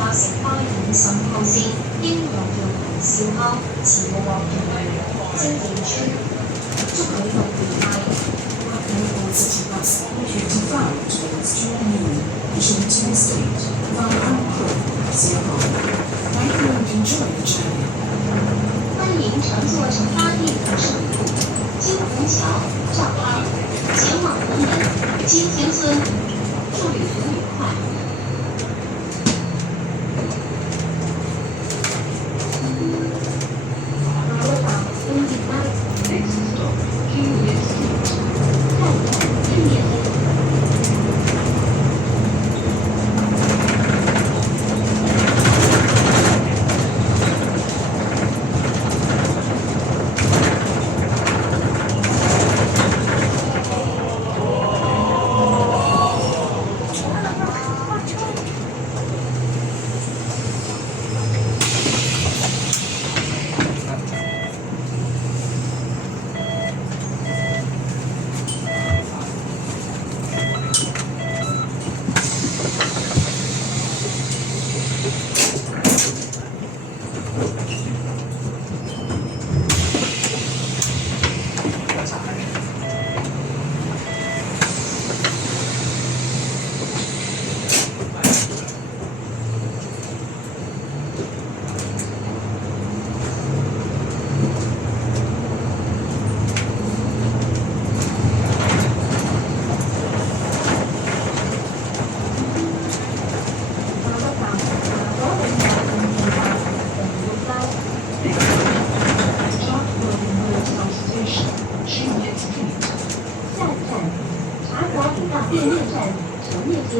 價食花園滲透線，應有叫人燒烤，慈母獲精營村，竹里綠園街。Airport City Bus 55 towards Germany, Chiltern Estate, via Hong Seoul. Thank you and enjoy the journey. 欢迎乘坐成巴地城市旅途，经虹桥、赵康，前往红门、金田村，祝旅途愉快。电面站城面街。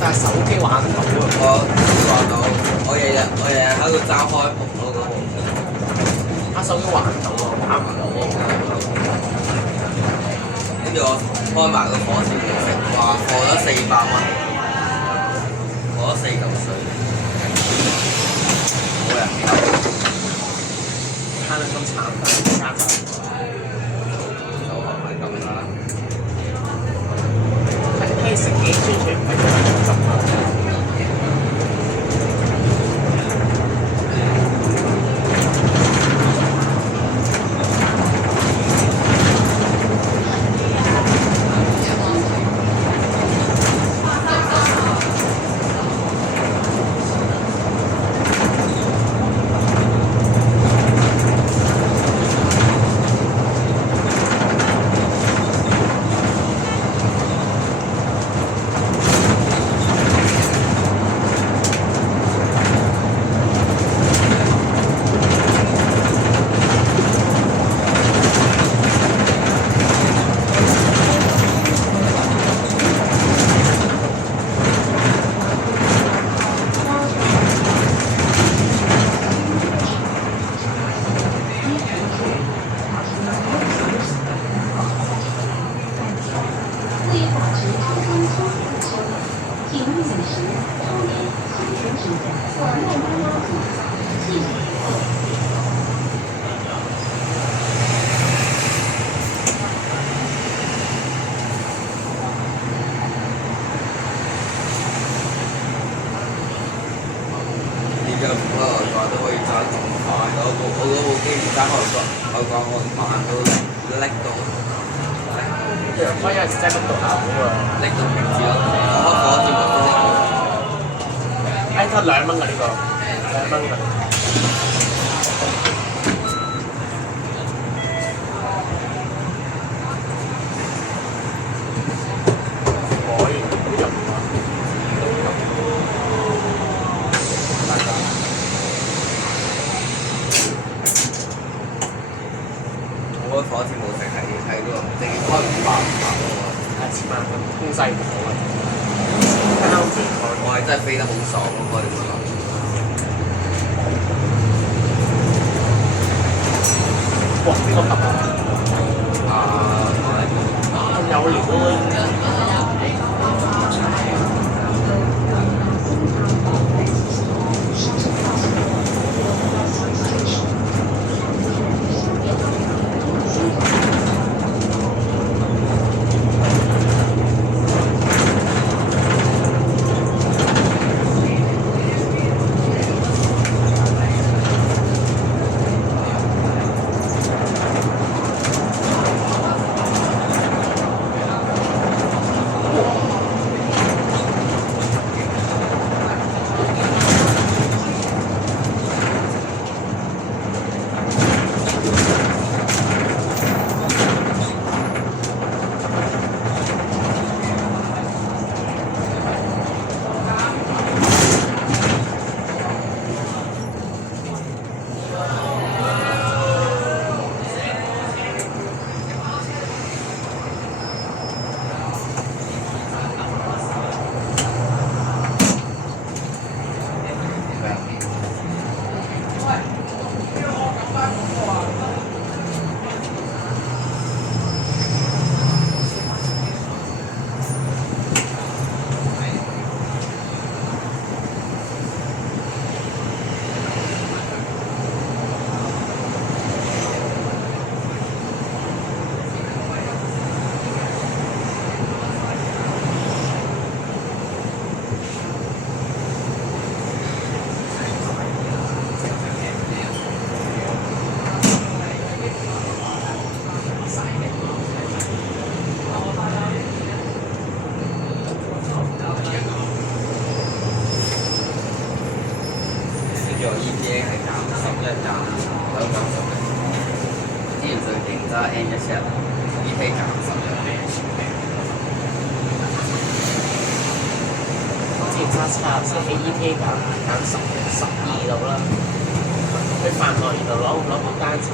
但係手機玩唔到啊！玩到，我日日喺度揸開幕嗰個，手機玩唔到啊，玩唔到啊！跟住我開埋個火燒嚟食，話過咗400蚊，過咗4嚿水，冇人慳得咁慘，加就就係咪咁啦？可以食幾串串唔係真係咁啊！唔開外掛都可以揸咁快，我嗰部機唔揸外掛我慢到拎到，我有陣時真係碌到嘔喎。拎到平時咯，我開火箭模都拎到。哎，得2蚊㗎呢個，2蚊㗎。可以，呢個唔錯。我開火箭模式係嗰個，淨係開500喎。係10萬蚊，控制唔到啊！啱先我係真係飛得好爽咯，開到咁。哇！呢個級啊，仲有料喎！叫做 EPA 係減11減香港10嘅，之前最勁揸 N17，EPA 減11。我之前揸7，EPA 減10、12度啦。去飯內然後攞個單層。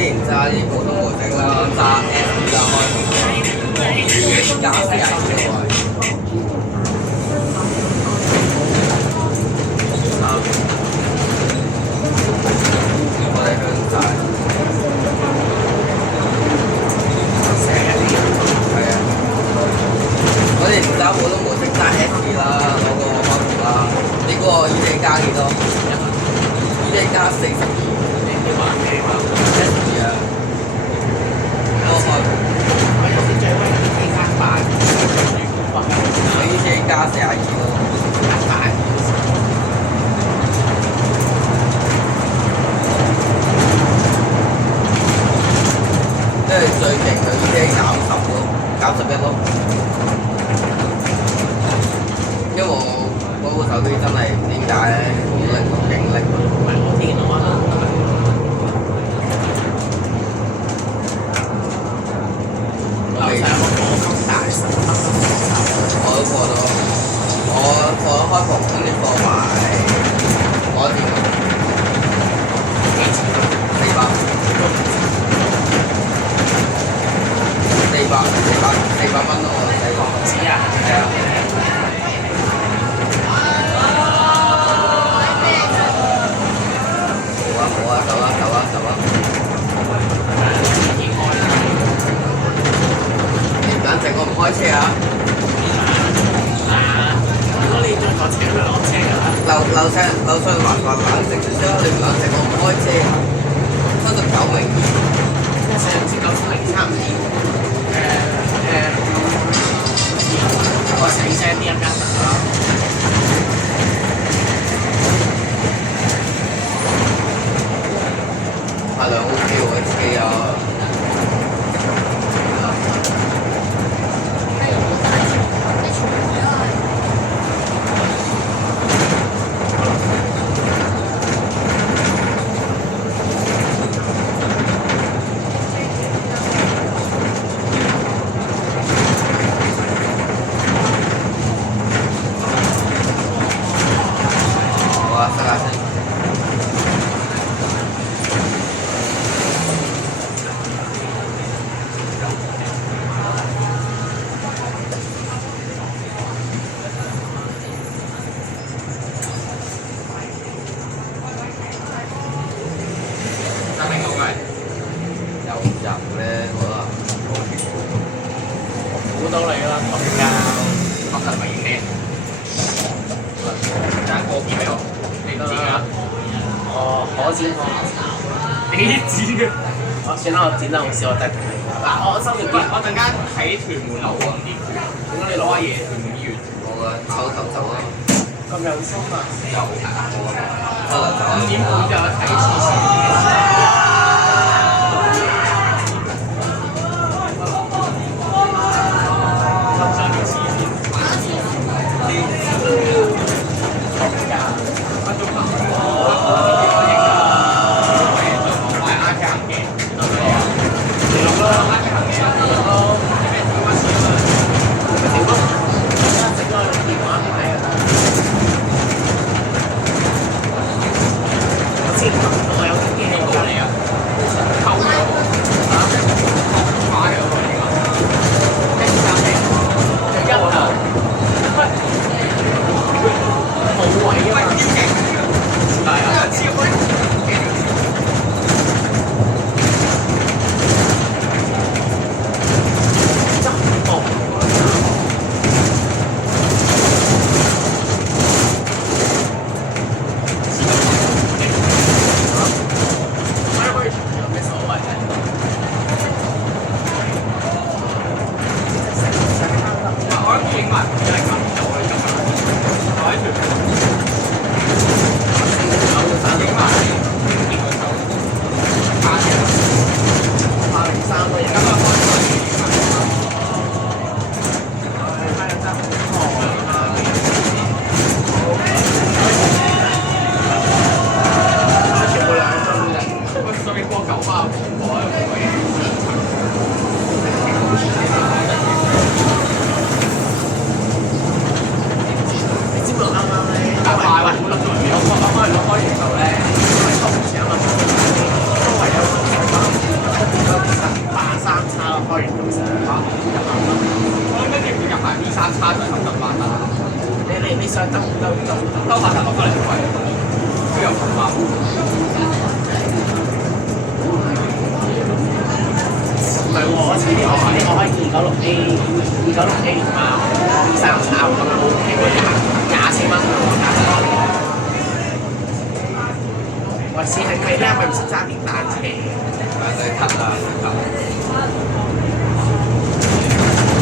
前揸啲普通模式啦，揸 S 啦開加40嘅位。我哋向晒。係啊。我哋唔揸普通模式，揸 S 啦，攞個開盤啦。你估我 ED 加幾多？ED 加42。S 啊。我開盤。我 ED 加42咯。即係最勁嘅 ED 減10咯，減11咯。因為我嗰部手機真係唔知點解咧，好力喎，勁力喎。唔係我電腦啊。我未。我都過咗，我過咗開服，跟住過埋我電腦。400蚊咯，我睇過。知啊？係啊。好啊，走啊！你唔等陣，我唔開車啊！如果你再坐車，咪落車㗎啦。樓上麻煩冷靜少少，你唔冷靜，我唔開車啊。79名。9703我醒聲啲一間啦。係兩 OK 喎，HK 啊。估到你啦，咁交確實明顯。爭個片俾我，你知㗎？哦，我知我。你知嘅？我算啦，我剪得好少，我得。嗱，我收條片，我陣間喺屯門流旺啲。點解你攞阿爺屯門醫院？我嘅抽頭走啦。咁有心啊！有抽頭走。5點半就有睇廁所。開完之後咧，因為當時啱啱都係有完咁上入行咯。我跟住佢入埋 B3叉上得翻得。你想兜兜下就落翻嚟貴，佢又同翻。唔係喎，我前年我可以296A 啊，B3炒咁樣 OK 喎，24蚊喎，24蚊。喂，試係計咧，係咪唔識揸電單車？你睇啦，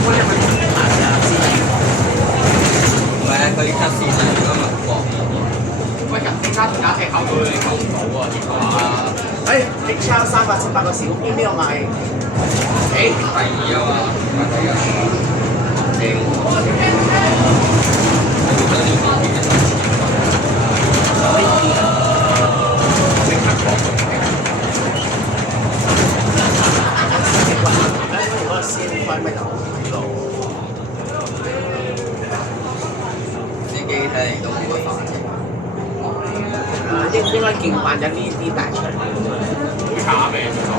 喂，係咪唔識行啊？唔係啊，佢 cut 線啊，如果唔過。喂，人哋揸電單車扣到你扣唔到喎，結果啊！XL 378個小標呢個賣，第二啊嘛，第一。正。即刻講。如果先開咪就好路。司機睇嚟都冇乜煩嘅。應該勁慣咗呢啲大場。會炒咩？做手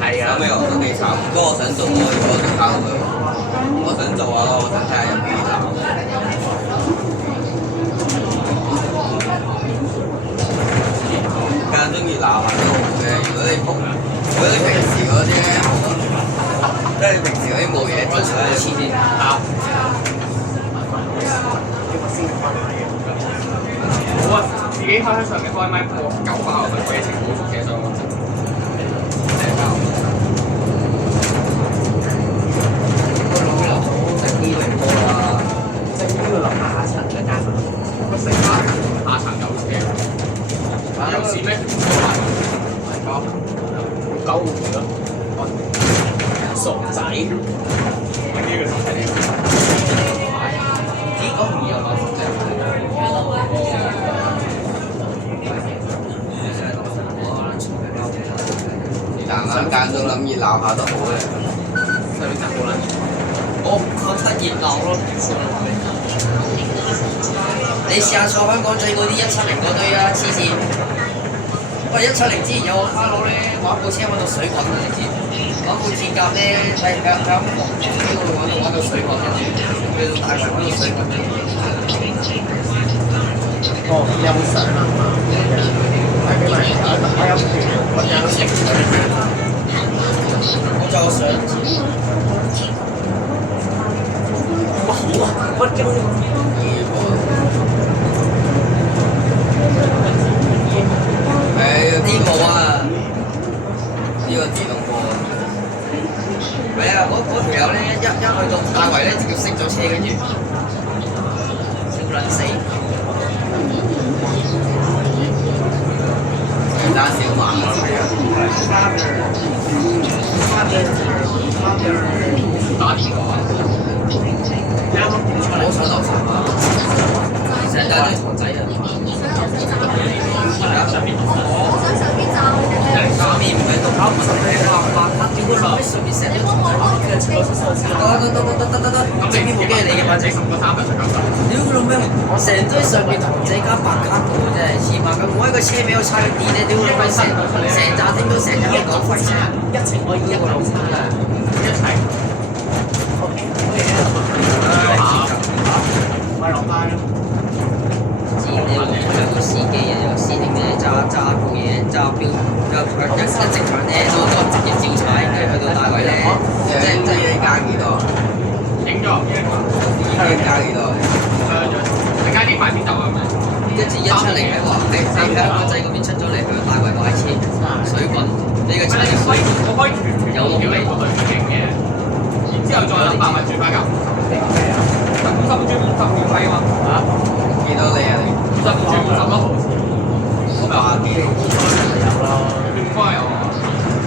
係啊。有咩我都幾炒，不過我想做咯，如果做炒佢，我想做啊，我想睇下有幾炒。間中意鬧下都好嘅，如果你平時嗰啲咧，即係平時嗰啲冇嘢做咧，黐線炒。好啊，自己開上面開咪播9包佢可以情報寫上網。個成班下層有車，有事咩？鳩嚟咯，傻仔。呢個傻仔。呢個唔要攞傻仔。間中諗熱鬧下都好嘅，係咪真係好撚熱？我唔覺得熱鬧咯。你試下坐香港仔嗰啲170嗰堆啊，黐線！喂，170之前有個卡佬咧玩部車玩到水滾啊，你知？玩部鐵甲咧喺黃珠嗰度玩到水滾，跟住去到大圍玩到水滾。哦，有冇相啊？睇俾埋我有段，我有食相。我就想哇好啊！我驚呢部啊，呢個自動波。係啊，嗰條友咧一去到大圍咧，直接熄咗車，跟住笑撚死。打小馬咯，係啊，打電話，我想落茶啊！成大堆堂仔啊！上面唔喺度搞乜嘢畫卡，叫個女上面成日都得，整呢部機係你嘅嘛？屌佢老味，成堆上面堂仔加白卡嘅喎，真係黐孖筋！我喺個車尾度插個電咧，屌佢閪成扎叮都成日喺度講廢車，一程可以一個流程啊！一齊。咪落班咯。你有個司機啊，有個司令咧揸部嘢揸標，一直場咧都直接照踩，跟住去到大圍咧，即係你加幾多？影咗唔影啊？你加幾多？你加啲快啲走啊！跟住170喺話喺香港仔嗰邊出咗嚟，去大圍買車水滾，呢個車我開團有6厘過去影嘅，然之後再諗辦法轉翻嚿。50轉50免費啊嘛！嚇？幾多厘啊你？50轉50咯。我咪話幾厘？有咯。應該有啊。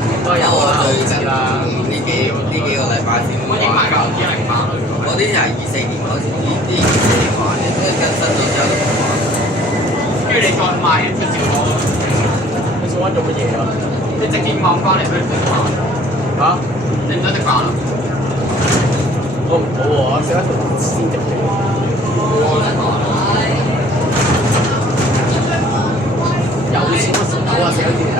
應該有啊。最近呢幾個禮拜先。我影埋嚿108啦。嗰啲係24年嗰時，呢24年買嘅，跟住更新咗之後就冇買。跟住你再賣出照我。你想揾做乜嘢啊？你直接望翻嚟俾你食飯。嚇？你唔使食飯啊？我唔好喎，食一條鮮肉嘅。有錢我食到啊，食一條底。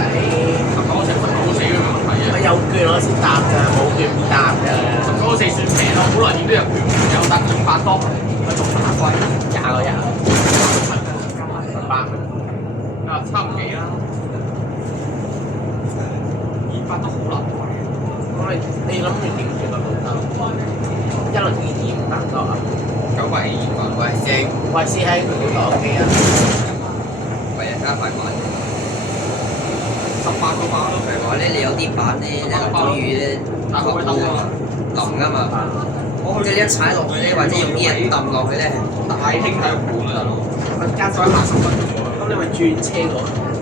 我食唔到死嘅問題啊！我有券我先搭㗎，冇券算唔淡嘅，嗰個4算平咯，好耐點都入屯門有得200多，咪仲打貴廿個人，8啊差唔幾啦，200都好難貴。咁你諗住點算個老豆？一輪2.5多啊900喂正，喂師兄佢哋講嘅啊，唯一加快版。 18個版都譬如話咧，你有啲版咧，你落咗雨咧，發布㗎嘛，淋㗎嘛，即係你一踩落去咧，或者用啲嘢揼落去咧，大興體育館啊大佬，加咗50分鐘喎。咁你咪轉車過。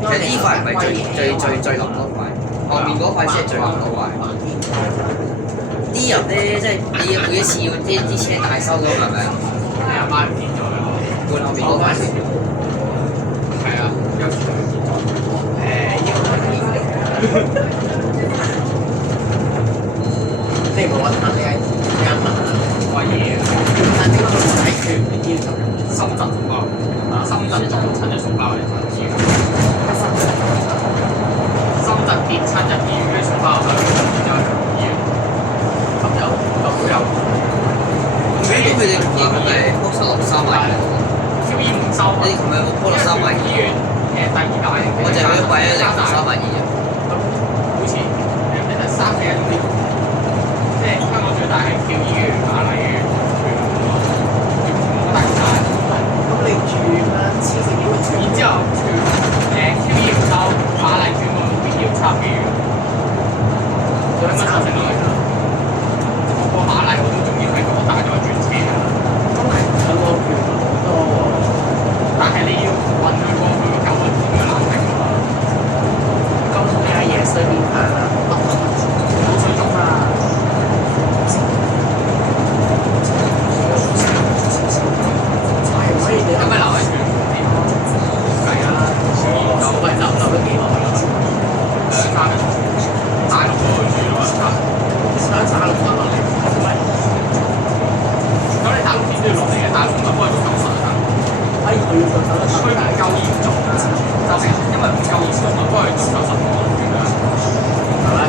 其實呢塊唔係最淋嗰塊，後面嗰塊先係最淋嗰塊。啲人咧，即係你每一次要啲車大修咗，係咪啊？係啊，買唔見咗啦。換後面嗰塊先。係啊，有時即係冇揾翻你喺啱啊！貴嘢啊！但呢個解決唔要求。深圳同胞，深圳撞親就送包嚟就知。深圳跌親就醫院，跟住送包去就醫院。咁有。咁佢哋琴日係鋪收落3萬幾，QE 唔收。你琴日有冇鋪落3萬醫院第2大，我就係去貴咗3萬2啫。好似3幾一啲，即係香港最大係叫醫院、瑪麗醫院、大曬。咁你住啦，黐線點會住？然之後QE 唔收，瑪麗轉個必要插嘅院，有乜收成落嚟？個瑪麗我都仲要喺嗰個大咗轉車㗎。咁係兩個權好多喎，但係你要運佢過去個9個點嘅難定㗎嘛。咁你阿爺衰邊行啊？冇水鐘啊！係可以你咁咪留喺屯門啲計啦，喂留咗幾耐啦？ 2-3日，大陸過去住咯，大陸翻落嚟，咁你大陸點都要落嚟嘅，大陸唔係幫佢做手術啊，可以佢要做手術，佢唔夠嚴重啊，就係因為唔夠嚴重，咪幫佢做手術喎，係咪？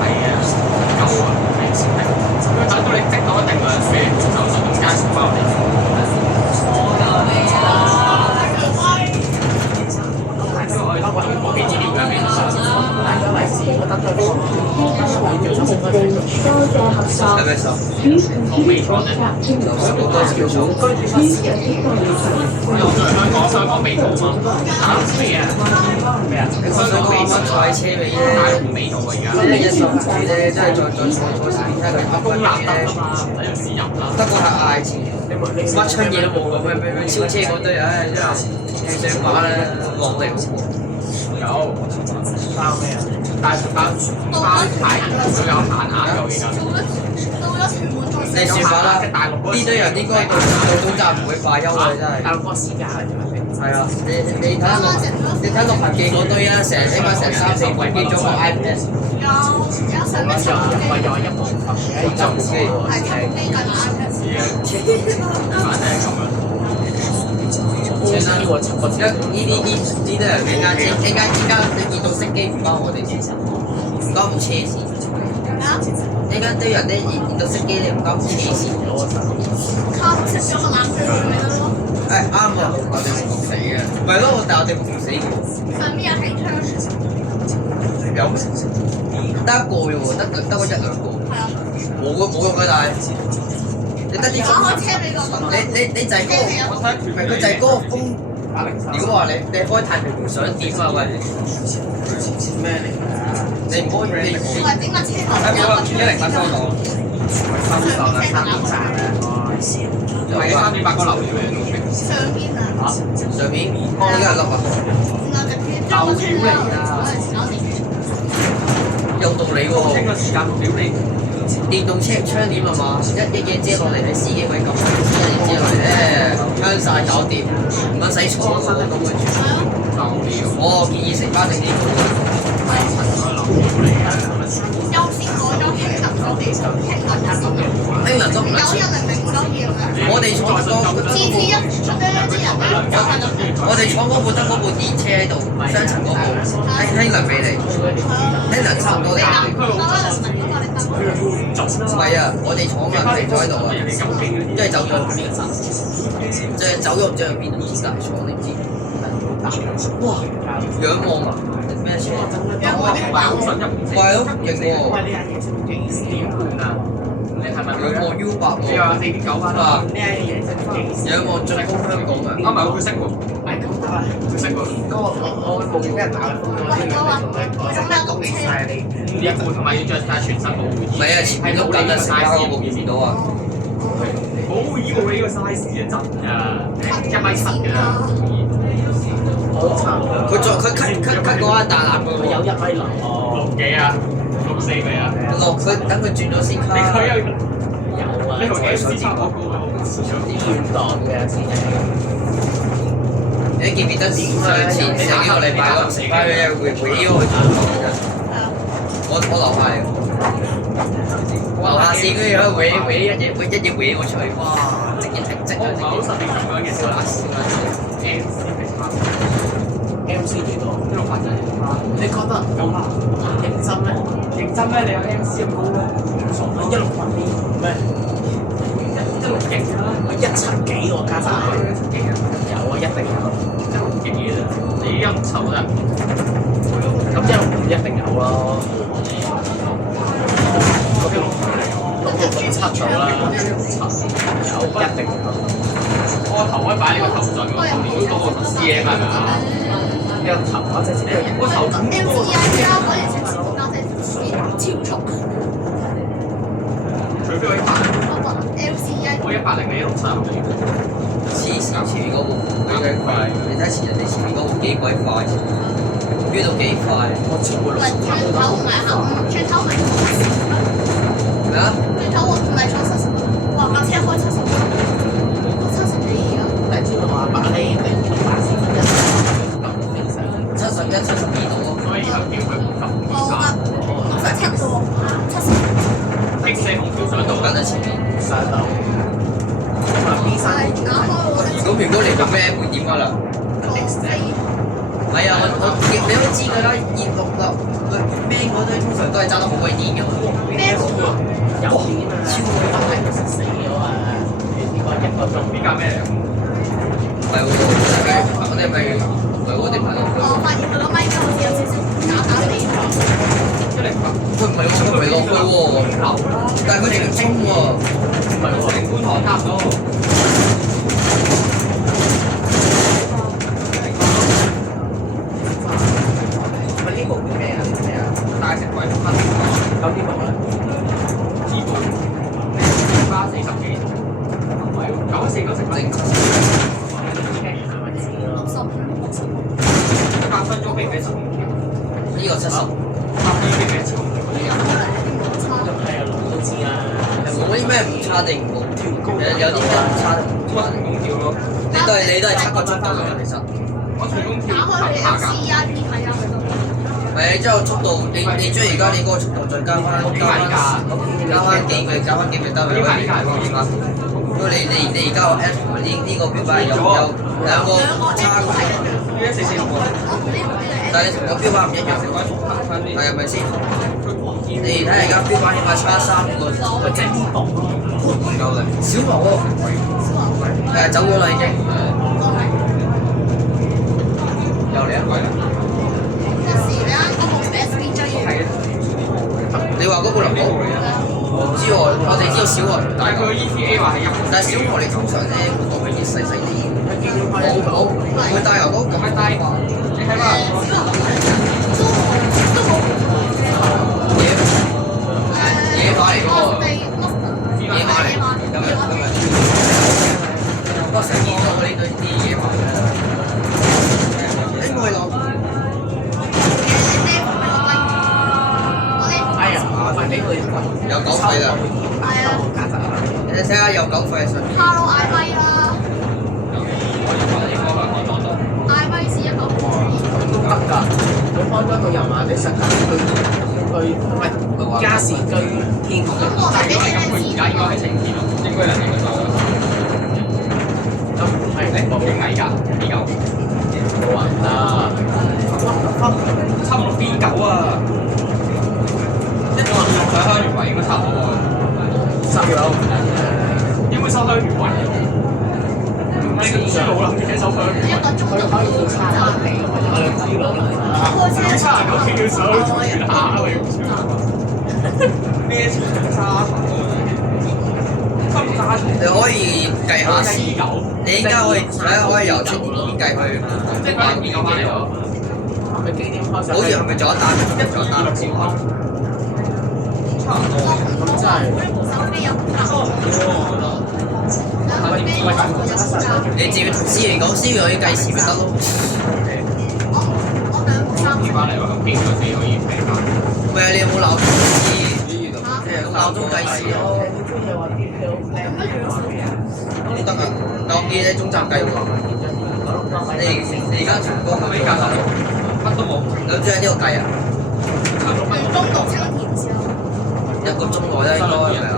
係啊，夠啊，係先係，佢等到你積到一定量俾你做手術，咁加錢包你。幾資料㗎？大家利是，我得咗個，係咪收？我未錯啫。好多條數。我在香港味道嘛，大陸味啊，咩啊？香港味道賽車尾咧，大陸味道啊而家。咁你一上住咧，真係再坐時睇佢噏公立乜嘢咧，得啊嘛，唔使用私入啦。得個係嗌錢，乜春嘢都冇咁樣，咩超車嗰堆，唉真係聽上話咧，落嚟好過。有包咩啊？但係包牌都有限額㗎而家。你算法啦，呢堆人應該到總站唔會罷休嘅真係。大陸嗰個私家嚟嘅，係啊，你睇六合記嗰堆啊，成起碼成3-4部機裝個 iPad。咪又係一部分嘅，就唔知。反正係咁樣。算啦，呢個七個字。呢啲人依家你見到熄機唔關我哋事，唔關部車事。依家堆人咧見到熄機你唔關部車事。誒啱啊！我哋唔死嘅。咪咯，但係我哋唔死嘅。有得一個啫喎，得嗰1-2個。冇用嘅，但係你得啲你就係嗰個，佢就係嗰個風。如果話你開太平洋想點啊？喂，咩嚟㗎？你唔可以你我話整個車頭108收到。係3.8個流料嚟嘅。上邊啊，上面呢個係粒啊，將個車頭嗰陣時攞嚟。有道理喎。清個時間表你。電動車窗簾啊嘛，一嘢遮落嚟喺司機位咁，一嘢遮落嚟咧，香曬搞掂，唔使坐咁嘅住。我建議成班整呢個。優先過咗興能嗰邊，興能就唔得。有人明明都要嘅。我哋坐嗰次次一出咧啲人咧，我哋坐嗰部得嗰部電車喺度，雙層嗰部，興能俾你，興能差唔多你。唔係啊，我哋坐啊停咗喺度啊，跟住走咗去邊？即係走咗唔知去邊，唔知大坐你唔知？哇！仰望啊！咩車？唔係咯，型喎！仰望 U8喎！仰望進攻香港啊！唔係佢識喎，佢識喎。我冇俾人打啦，我真係講晒你。一半同埋要着晒全身保護衣。唔係啊，前面碌緊啊，成交我見唔到啊！保護衣冇呢個 size 啊，真㗎，1米7㗎啦。好慘佢cut嗰間大籃佢有1米66幾啊？6、4未啊？落佢等佢轉咗先你卡。佢有有啊，呢個 MC 差我高啊！亂檔嘅先係。你記唔記得前幾個禮拜嗰時翻去回憶嗰個我留下嚟，留下試跟住喺度搲一嘢搲我出去，哇！直接停職啊！我唔係好實定咁樣嘅笑啦笑啦MC 幾多？168啫。你覺得認真咩？認真咩？你有 MC 咁高咩？我168咩？160勁啦！我170幾喎加曬。有啊，一定有。160幾啫，你167啊？咁165一定有咯。167咗啦，有一定有。我頭可以擺你個頭上嗰個CM 係咪啊？呢個頭我直接呢個人。我頭咁高。除非我100，我100你167。黐線，前面嗰部幾鬼快，你睇前人哋前面嗰部幾鬼快，飆到幾快。我超過60。咩啊？你知道話百呢定71、72度咯。所以以後叫佢X4紅條上到跟喺前面。上到。咁如果你個咩會點㗎啦？係啊，你都知㗎啦，熱六啦，咩嗰堆通常都係揸得好鬼癲㗎嘛。有電啊！超過100%死咗啊！呢個1個鐘。呢架咩嚟？唔係喎，我哋咪唔係我哋咪落去。佢唔係喎，佢唔係落去喎，但係佢直衝喎。唔係喎，成觀塘差唔多。咪呢部叫咩啊？咩啊？大食鬼分有啲部咧。資本花40幾，唔係喎，94個食正。8分鐘俾15條。呢個70。8分鐘俾15條嗰啲人。係啊，我都知啊。冇啲咩唔差定冇，有啲咩唔差定唔差。成功跳咯。你都係測個速度㗎，其實。我成功跳下㗎。係之後速度，你將而家你嗰個速度再加翻幾咪得啦。如果你而家個 F 同埋呢個標牌有兩個差距，但係你同個標牌唔一樣，係咪先？你睇而家標牌起碼差3個，即係呢部唔夠啦。小黃喎，走咗啦已經。又嚟一位啦。你話嗰部林寶？我唔知喎，我哋知道小黃大個。但係佢 ETA 話係1，但係小黃你通常咧，個個佢啲細細啲，冇佢大油都咁樣低。你睇下。野馬嚟㗎喎，野馬嚟，今日，不過成見到呢堆啲野馬。外流。哎呀，快俾佢有狗肺啦，你睇下有狗肺上面。都得㗎，佢開咗到油麻地實價居唔係加士居天堂。但係如果係咁，佢而家應該係晴天咯，應該係應該到。咁係你冇幾矮㗎？B9冇人啦，差唔多 B9啊！一個香園圍應該差唔多喎。收咗，應該收香園圍。你輸到啦，自己收香園圍。可以做差唔多差人屋企要手住下你唔知呢一次沙蟲深沙蟲。你可以計下時，你應該可以由出年計去即係佢研究翻嚟咯。係咪幾點開始？好似係咪仲有一單？仲有一單6點開。差唔多。咁真係。你照同思源講，思源可以計時咪得咯。跌翻嚟喎，咁邊個先可以俾翻？唔係啊，你有冇鬧鐘咁鬧鐘計時咯？都得啊，但我見你中站計喎。你而家全部咁樣計乜都冇，兩張喺呢度計啊？1個鐘內啦，應該係咪啊？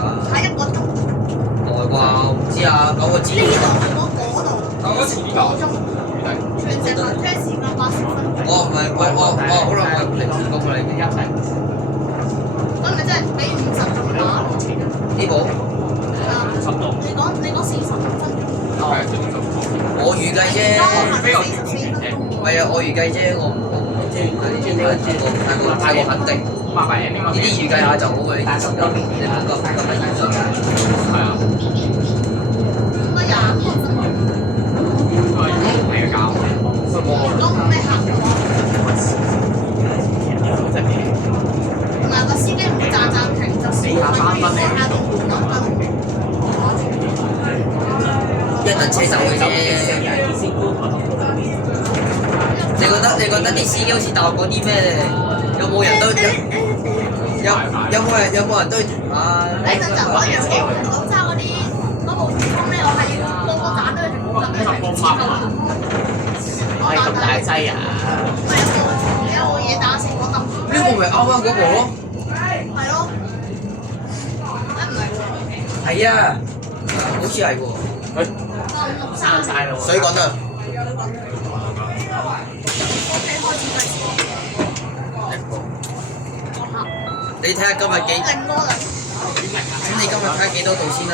耐啩，我唔知啊，9個字。9個字呢個。我唔係，我好耐唔係練功啦，已經一齊。呢部10度。我預計啫，唔係啊，我預計啫，我太過肯定。呢啲預計下就好嘅，呢啲10個，你唔覺咁嘅現象？係啊。係啊，教。一陣車走嘅啫。你覺得啲司機好似大陸嗰啲咩？有冇人都有冇人都啊？係咁大劑啊！呢個咪啱啱嗰部咯。係啊，好似係喎。生晒啦喎！水滾啊！你睇下今日幾？咁你今日睇下幾多度先啦？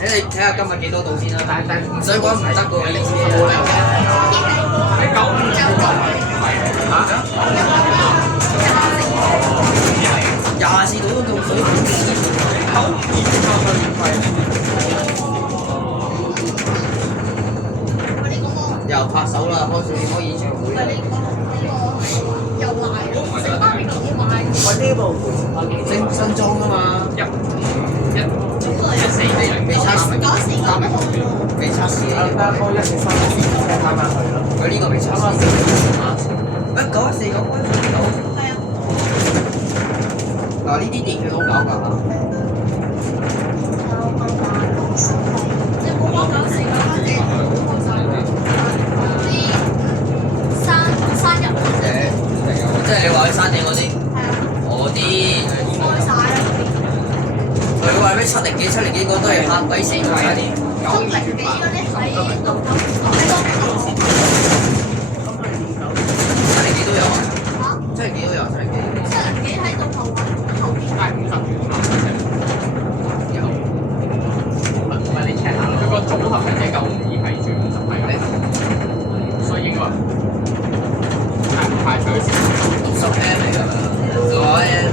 你睇下今日幾多度先啦？但唔使講唔得嘅喎，呢次。24度都咁水。又拍手啦，開始開演唱會。呢部新裝啊嘛。未測試，未測試。佢呢個未測試。914講開到。嗱呢啲電佢好搞㗎。即係你話去山頂嗰啲，嗰啲佢話咩7零幾嗰都係拍鬼死㗎啲。7零幾都有啊？7零幾都有，7零幾。唔係你 check 下佢個組合係幾嚿意係住50米，所以應該唔排除10M嚟㗎，10M。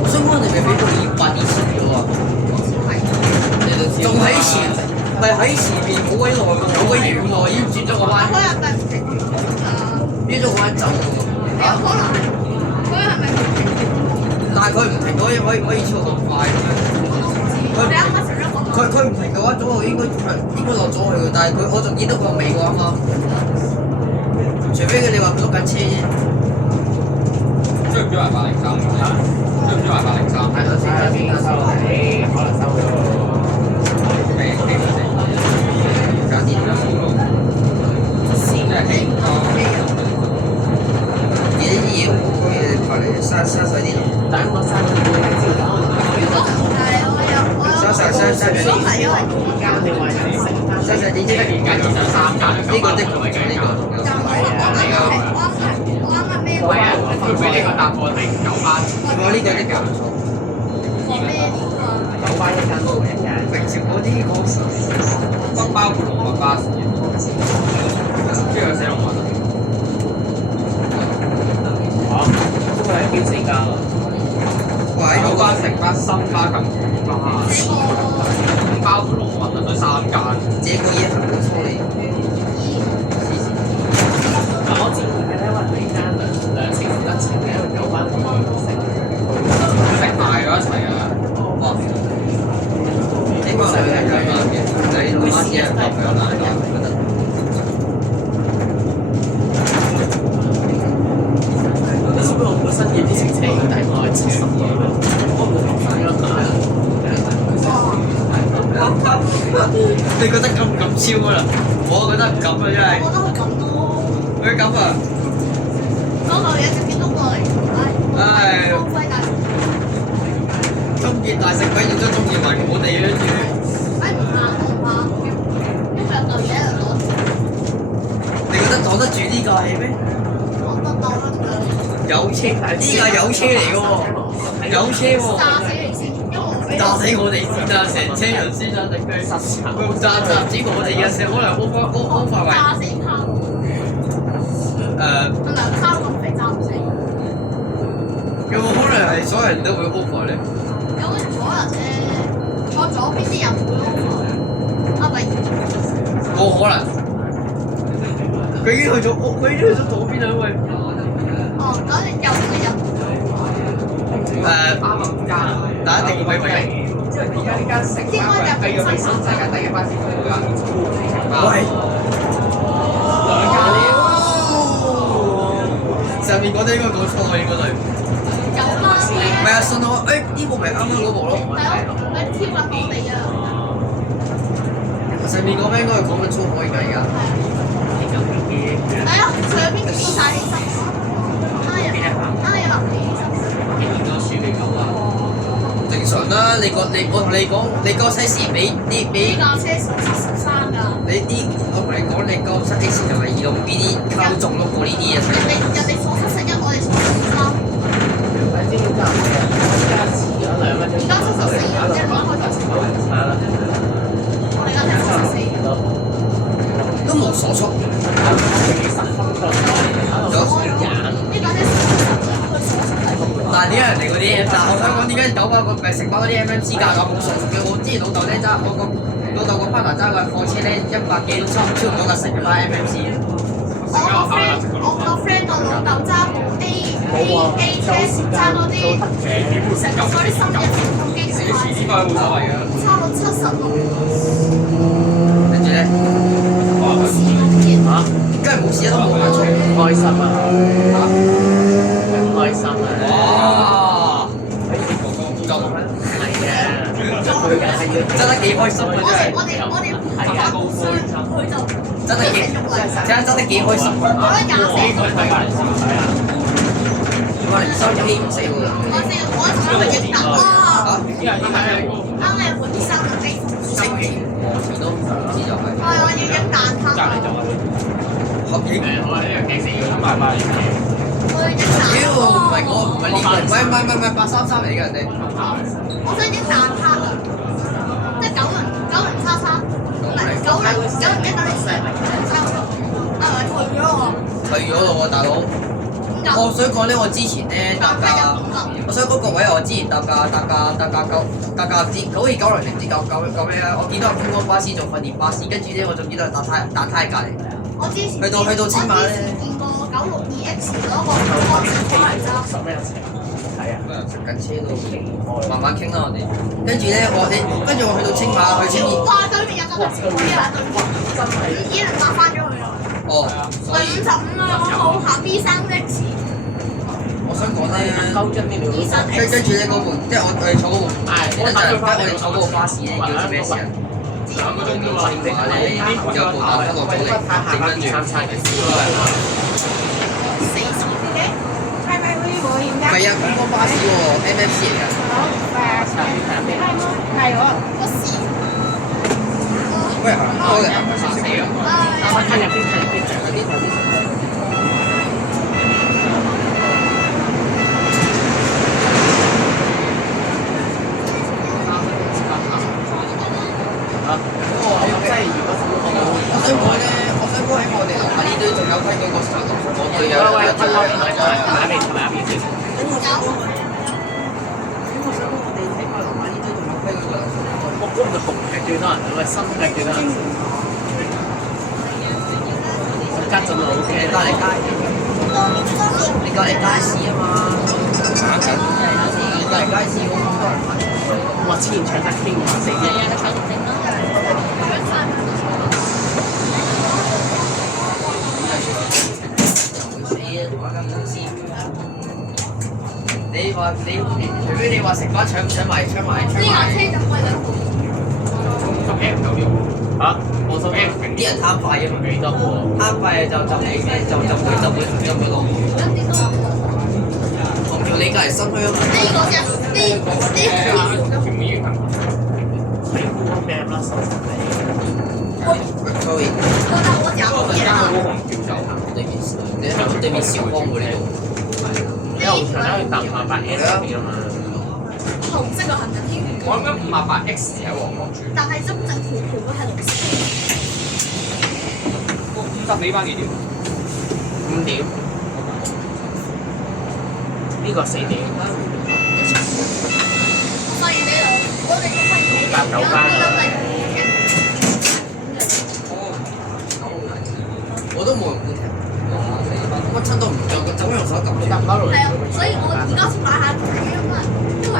我想講你咪俾到200以前嘅喎，仲喺前，咪喺前面好鬼耐喎，好鬼遠喎，已經轉咗個彎，轉咗個彎走喎。但係佢唔停可以超咁快嘅咩？佢唔停嘅話，左後應該落咗去嘅，但係我仲見到佢尾嘅啱啱。除非你話碌緊車啫。追唔追埋803？追唔追埋803？係咯，先收落嚟，可能收咗。未加啲啦。即係幾多？你呢啲嘢可以拍嚟刪細啲。等我刪咗啲先講。刪咗啲。而家你話人識，刪細啲啫。而家2.3間，呢個的確係呢個。個第9班，我呢個一間唔錯。放咩料啊？ 9班一間都一間。平時嗰啲講北包括龍運巴士，跟住有寫龍運。哦，都係標4間啦。喂9班、城巴、深巴、近魚巴，包括龍運啊，都3間。這個嘢係冇錯嚟。但我之前嘅咧，話你間兩程1程嘅9班同2程，食埋咗一齊啊！哇！呢個係兩間嘅，你同媽姐係兩間，我覺得。你知唔知我本身嘅啲程車已經大概70個啦？我冇學翻咗大。你覺得敢唔敢超啊？我覺得唔敢啊，真係。我覺得佢咁咯。佢敢啊！嗰個嘢直接碌過嚟，唉，光輝大。中意大食鬼，亦都中意埋我哋嘅住。唉唔怕唔怕，因為有隊嘢喺度攞。你覺得擋得住呢架係咩？我覺得擋得住。有車，呢架有車嚟嘅喎，有車喎。炸死你先，因為我俾炸死我哋先啊！成車人先啊！定佢炸死我哋嘅時候，可能安化為炸死卡。兩卡咁肥炸唔死。有冇可能係所有人都會 over 咧？有冇左人啫？坐左邊啲人會 over。啊咪，冇可能。佢已經去咗左邊啦，因為哦，嗰隻右邊嘅人。巴文間，但一定會為因為而家呢間城巴係要俾新世界第1班先去到間。喂，兩間嚟。上面嗰啲應該講錯喎，應該係。有啦，唔係啊，信我，呢部咪啱啱嗰部咯。係咯，佢跳緊我哋啊！上面嗰邊應該係講緊粗口而家。係啊，上邊跳晒起身，拉入嚟起身。正常啦，我同你講，你9 7比呢架車73㗎。我同你講，你9 7X 就係用呢啲溝縱碌過呢啲嘢。人哋坐71，我哋坐73。你知唔知價錢？而家遲咗2蚊。而家74啊，即係攞開頭差啦。我哋而家74。都冇鎖速。10分鐘。有呢架車佢鎖出嚟。嗱，點解人哋嗰啲？嗱，我想講點解9班城巴嗰啲 MMC 價格冇鎖速嘅？我之前老豆咧揸，我個老豆個 partner 揸個貨車咧100幾都超唔到架城巴 MMC。我個 friend 個老豆揸部 A 車揸嗰啲成個嗰啲深入風機快，差到76。跟住咧，梗係冇事都冇買錯。開心啊！開心啊！哇！係啊，佢又係要真係幾開心啊！真係。我哋爬高山，佢就真係幾，真係幾開心。我覺得我哋收機唔死喎。我係英達啊！啱啱有換啲新嘅機，星期我都唔知就係。我要影蛋撻。合影。我呢樣幾時要咁慢慢嚟嘅？我要影蛋撻。妖，唔係我，唔係呢個，唔係833嚟嘅人哋。我想影蛋撻啊！即係9零叉叉，唔係901啊，退咗喎。退咗咯喎，大佬。我想講咧，我之前咧搭架，我想嗰個位我之前搭架唔知好似900定唔知9咩啊？我見到觀光巴士做訓練巴士，跟住咧我仲見到彈胎隔離。我之前去到青馬咧，見過962X 嗰個方程式嚟揸。10蚊一程。係啊。食緊車都慢慢傾啦，我哋。跟住咧，跟住我去到青馬去青衣。哇！對面有個直播嘅啦，對面真係已經搭翻咗去啦。哦。55啊！我行 B3X。我想講咧，B3X。跟住咧嗰部，即係我哋坐嗰部，我哋坐嗰部巴士咧叫做咩事啊？兩個鐘啫嘛，青馬咧有部打翻落咗嚟，整跟住。係啊，觀光巴士喎，MMC 嚟㗎。喂，多人啊，死啊！睇入邊。規矩個時候咁講佢有喂，分開同埋一邊同埋一邊先。我估唔到紅係最多人，喂，深係最多人。家陣就 OK，隔離街，你隔離街市啊嘛，隔離街市好多人買。哇！之前搶得傾唔死嘅。你話你，除非你話成班搶唔搶埋。呢架車就開兩部。十 M 唔夠料嚇，我十 M 啲人貪快啊嘛，幾多個？貪快就會落。同條你隔離新區啊嘛。呢個啫，呢全部已經行。你估個咩啦？收十幾。 sorry，我講我嘢啦。紅調走。你喺對面小光喎呢度。你又長得去搭8S 嘅嘛？紅色個行人天橋，我諗緊58X 喺旺角住。但係真正條橋都係綠色。搭尾班幾點5點。呢個4點。發現你度，我哋都發現你搭9班我都冇用固定，乜親都唔用，咁用手撳搭嗰度。係啊，所以我而家先買下睇啊嘛，因為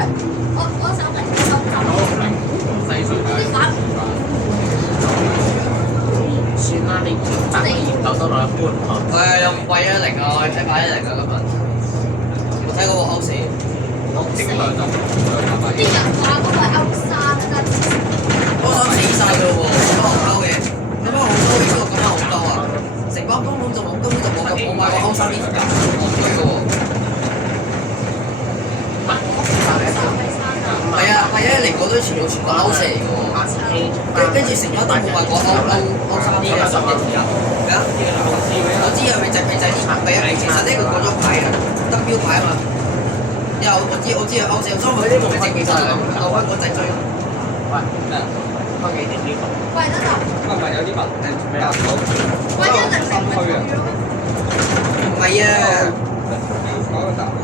我手嚟就細水啲玩算啦，你搭研究多落一半嗬。又唔貴啊零啊，睇810啊今日。我睇嗰個歐四，正常就啲人話嗰個係歐山啊，歐三死晒㗎咯喎，咁樣好嘅，咁樣好多呢個咁樣好多啊，成班根本就冇我買過歐三呢條價，好貴㗎喎。係啊，嚟嗰堆全部歐四嚟㗎喎。跟住成咗都冇買過歐三呢個10嘅價。咩啊？我知啊，咪就係呢係啊，其實呢個過咗牌啊，得標牌啊嘛。又我知啊，歐四歐三佢呢個咪正其實留翻個仔追。喂，咩啊？開幾點呢個？貴得就唔係有啲問誒咩啊？貴一零零咪退咯。唔係啊，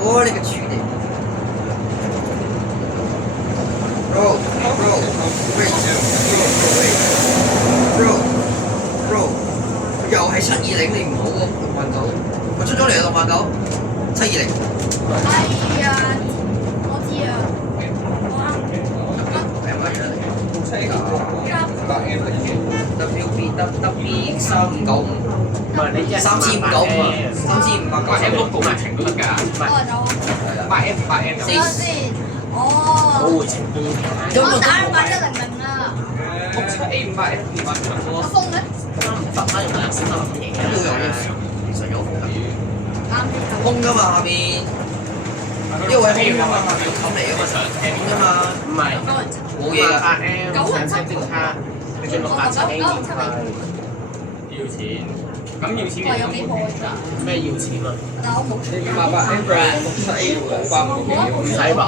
我你個處理。Bro，又係720，你唔好喎，69000，我出咗嚟啊69000，720。係啊，我知啊。係咪啊？WB 3595，唔係你即係3595，3500 8M 碌到埋程都得㗎。我8M 等下先。哦。我會成功。我打100-100啊。 67A 58M 200全部有風嘅。搭翻用兩先得諗嘢都有嘅，其實有風㗎。風㗎嘛下邊，因為風㗎嘛，下邊冚嚟㗎嘛，風㗎嘛，唔係冇嘢㗎。 8M 上車即刻，你轉687A 免費。要錢，咁要錢我有幾部㗎？咩要錢啊？但我冇出。 58M 67A 600唔使保。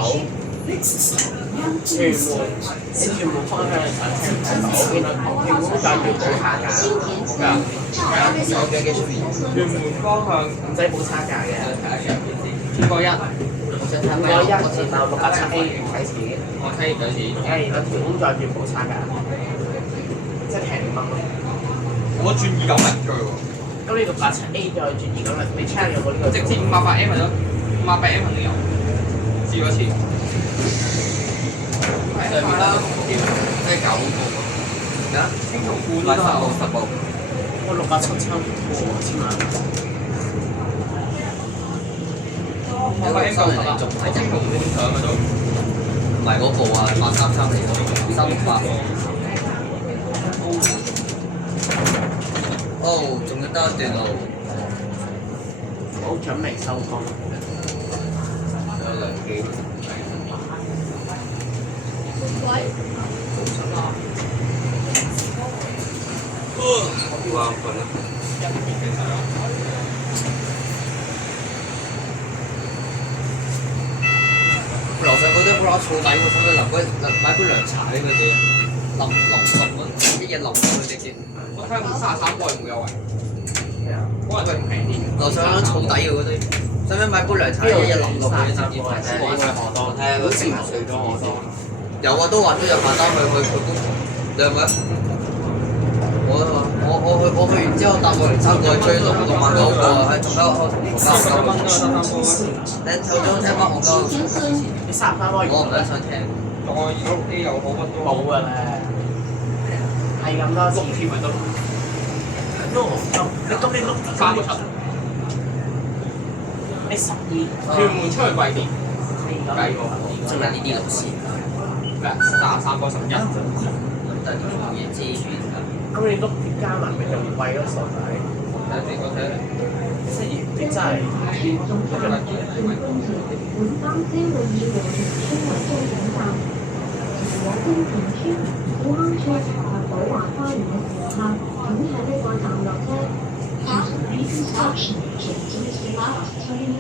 全部方向上車唔使保，原來全部都要補差價。有嘅出面。屯門方向唔使補差價嘅。 5個1，我知道687A 唔使錢。我睇有錢。然後條工再轉補差價，即係平5蚊咯。我轉290最喎，咁你687A 再轉290，你 check 有冇呢個？直接58M 咪得，58M 肯定有，試過一次。上面啦，即係9個。啊？青松觀都係10部。我687差唔多千萬。58M 夠10啦，喺青松觀上嗰度。唔係嗰部啊，833嚟嘅，368。哦，仲要得一段路。好準備收工。有兩幾。喂。哇！瞓啦。樓上嗰堆鋪頭燥底喎，使唔使淋買杯涼茶俾佢哋啊？淋一嘢淋佢哋先。我睇下冇33個有冇優惠？咩啊？可能樓上嗰草底嘅嗰堆，使唔使買杯涼茶一日淋落去直接？我睇下嗰時睡咗我多。有啊，都話都有下單去公司，你係咪？我去完之後搭個零三個去追6萬9個，係仲有我你頭先聽翻我鳩，你三翻開，我唔想聽。我而家6 A 又好乜都冇㗎咧，係咁多次。6條咪得咯。你咁你63個7，你12，屯門出去貴啲，計過。真係呢啲老師，咩？33個11。但係啲嘢知住㗎。咁你6條加埋咪仲貴咗傻仔？即係你真係。本班車會以和平村為終點站，如果東田村、古坑村及寶華花園嘅乘客，請喺呢個站落車。Reconstruction changes the last train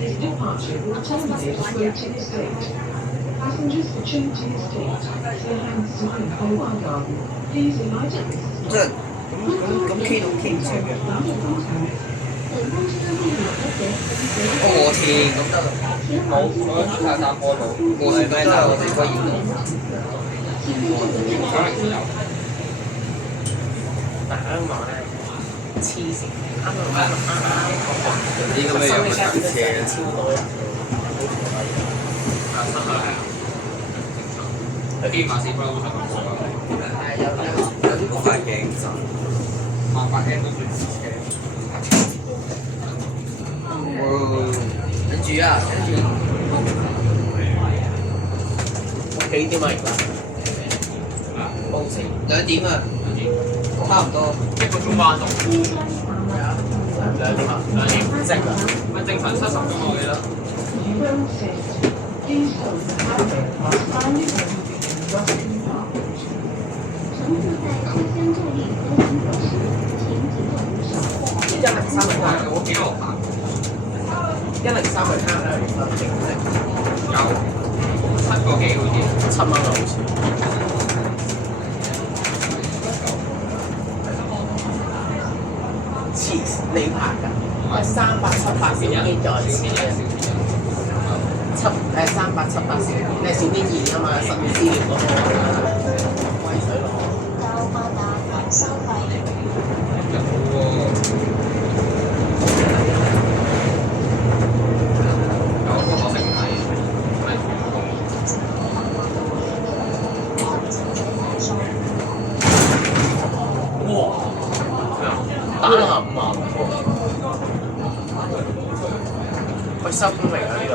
is departure will terminate to the state. Passengers for change to the state, Sir Hanson and Beauvoir Garden, please alight at this 即係咁 K 到 K 唔上嘅。和田咁得啦。冇，我喺太山波度。和田都係我哋嗰邊度。但係香港咧黐線，啱啲咁嘅樣嘅等車，超多人。有啲馬士不嬲都係咁講㗎。有啲好快鏡陣。萬八 N 都算車。跟住啊，跟住幾點啊而家？報時2點啊，差唔多。1個鐘班度。2點啊，2點正啊，咪正常70㗎嘛，我記得。Please hold the handle while standing over the Western Park. 乘客在车厢站立登机口时，请紧握扶手。103咪啱，我幾多行103咪啱啦，正正有7個幾好似。7蚊啊好似。黐你拍㗎，我3878先機再錢。3878先，你係小編2啊嘛，實名資料嗰個威水佬。到八達通收費。有喎。有個可惜唔係哇！打下5萬喎。喂，收工未啊呢度？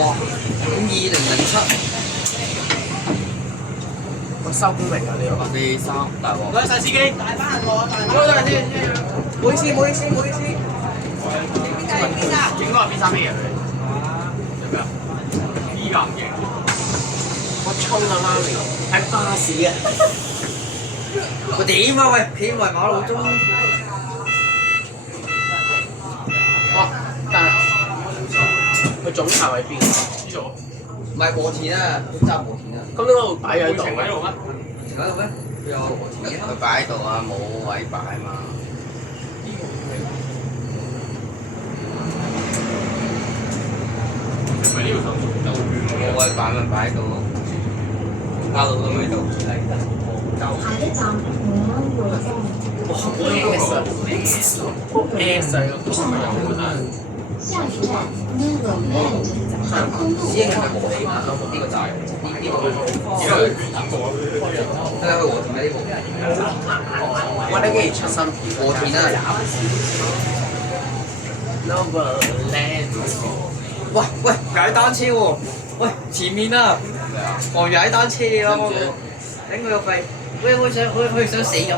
哇！咁2007，喂，收工未啊呢度43大鑊。唔該曬司機，大班人喎，大班人。唔好意思。應該係邊三咩嘢嚟？有咩啊？B 藍嘅。我衝啊媽咪，喺巴士啊！我點啊喂，企埋馬路中。哇！但係佢總站喺邊？呢度。唔係和田啊，都揸和田啊。咁呢度擺喺度停喺度咩？停喺度咩？佢有和田嘅。佢擺喺度啊，冇位擺嘛。唔係呢度就冇位擺咪擺喺度咯，加到都喺度。下一站和安匯豐。哇！S 啊，S 啊，下一站 Mirror Land 航空路應該係和田啊，呢個站，呢個而家去等過。睇下去和田嘅呢個。我哋幾出新片？和田啊！ Neverland。喂，踩單車喎！喂，前面啊，狂踩單車啊！頂佢個肺！喂，我想死咁。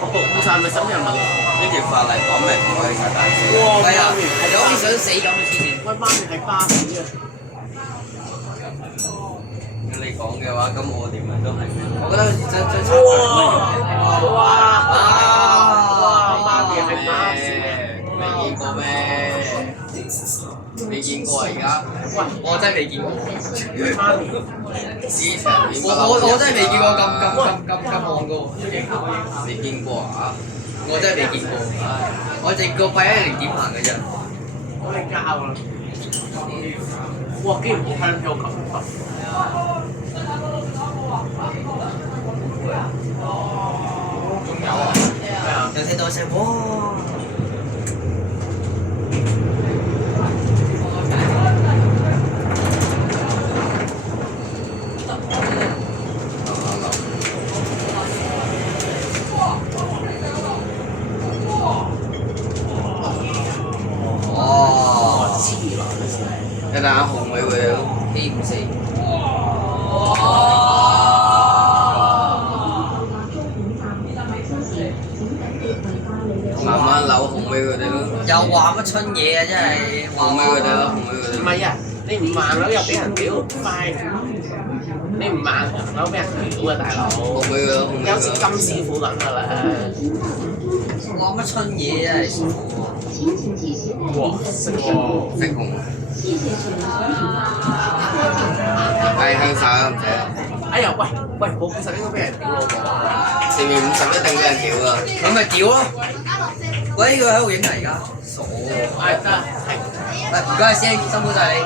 我報報晒咪審人問呢條法例講明唔可以踩單車。係啊，就好似想死咁之前。喂，媽咪係巴士啊！你講嘅話，咁我點樣都係。我覺得最慘媽咪係巴士啊！未見過咩？未見過啊！而家，喂，我真係未見過。媽咪，我真係未見過咁旺噶喎。你見過啊？我真係未見過，我淨個拜1.0點行嘅啫。我哋交啦。哇！竟然冇香飄咁多。仲有啊？咩啊？有聽到聲哇！哦，一陣間紅尾會 A54。慢慢扭紅尾佢哋咯。又話乜春嘢啊！真係紅尾佢哋咯，紅尾佢哋。唔係啊！你唔慢樓又俾人屌，快！你唔慢樓俾人屌啊，大佬！紅尾佢咯，紅尾有似金師傅咁噶啦。話乜春嘢真係舒服喎！哇！識喎！食紅。係向晒啦，唔使啦。哎呀，喂，冇50應該俾人屌咯喎！前面50一定俾人屌啊！咁咪屌咯！喂，呢個喺度影啊而家，傻喎！係得係。喂，唔該先，辛苦晒你。